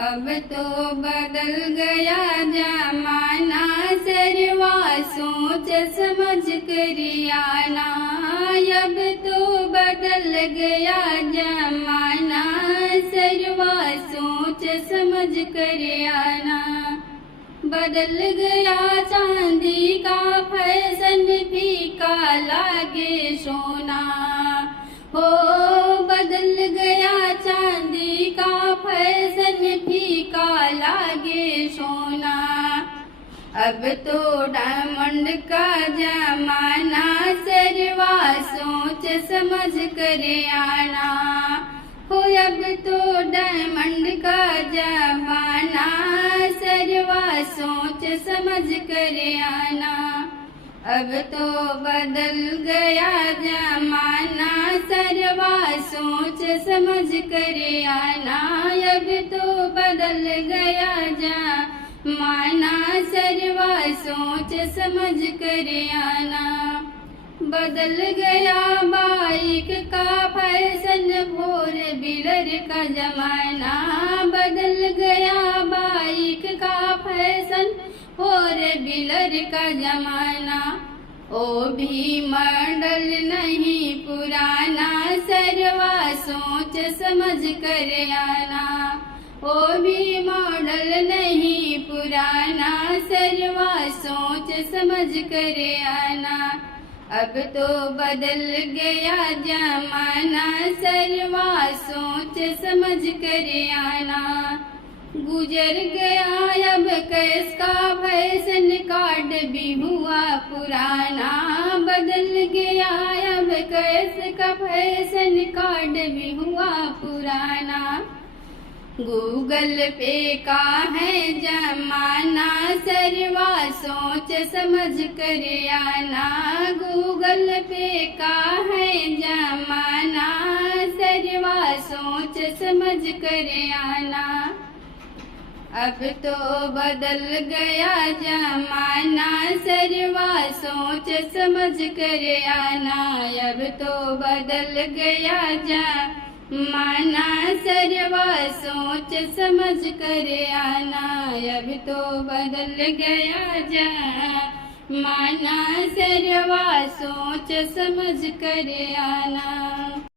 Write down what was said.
अब तो बदल गया जमाना, सरवा सोच समझ कर आना। अब तो बदल गया जमाना, सरवा सोच समझ कर आना। बदल गया चांदी का फैशन, फीका लागे सोना। हो बदल गया चांदी का फैशन, फीका लागे सोना। अब तो डायमंड का जमाना, सरवा सोच समझ कर आना। हो अब तो डायमंड का जमाना, सरवा सोच समझ कर आना। अब तो बदल गया जमाना, सरवा सोच समझ कर आना। अब तो बदल गया जमाना, सरवा सोच समझ कर आना। बदल गया बाइक का फैशन, फोर व्हीलर का जमाना। बदल गया बाइक का फैशन, फोर व्हीलर का जमाना। ओ भी मॉडल नहीं पुराना, सरवा सोच समझ कर आना। ओ भी मॉडल नहीं पुराना, सरवा सोच समझ कर आना। अब तो बदल गया जमाना, सरवा सोच समझ कर आना। गुजर गया अब कैश का फैशन, कार्ड भी हुआ पुराना। बदल गया अब कैश का फैशन, कार्ड भी हुआ पुराना। गूगल पे का है जमाना, सरवा सोच समझ कर आना। गूगल पे का है जमाना, सरवा सोच समझ कर आना। अब तो बदल गया जमाना, सरवा सोच समझ कर आना। अब तो बदल गया जमाना, सरवा सोच समझ कर आना। अब तो बदल गया जमाना, सरवा सोच समझ कर आना।